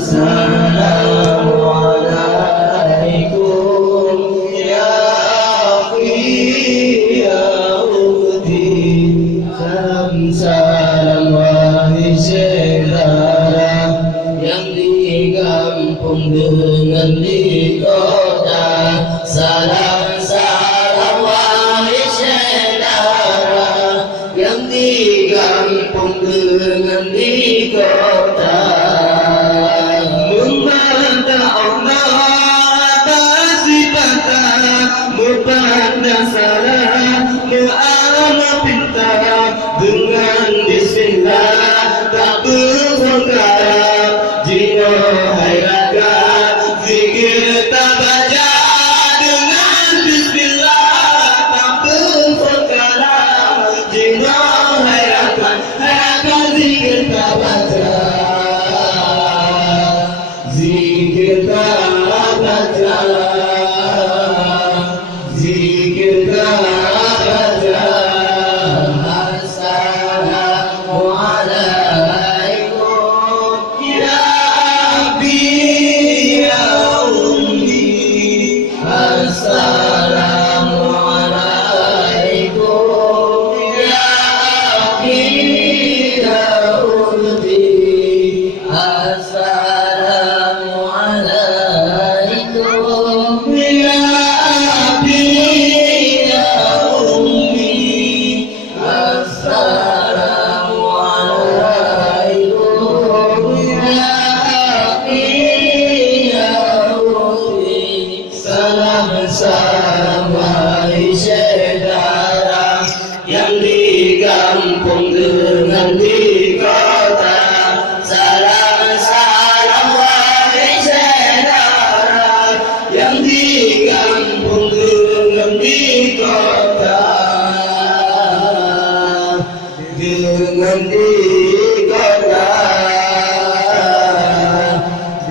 Assalamualaikum ya akhi ya ukhti. Salam wahai saudara yang di kampung dengan di kota. Salam wahai saudara yang di kampung dengan di kota. Memandang Allah atas sifat, memandang salah, mengamal pintar dengan bismillah tak berperkara. Jino hai raga zikir tak baca dengan bismillah tak berperkara. Jino hai raga zikir tak baca, zikir tak baca, zikir tak baca. Assalamualaikum ya abi ya ummi. Assalamualaikum ya abi ya ummi. Assalamualaikum ya abi ya ummi. Assalamualaikum ya abi ya ummi. Salam wahai saudara yang di kampung dengan di kota. Salam wahai saudara yang di kampung dengan di kota. Dengan di kota,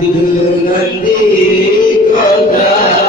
dengan di kota.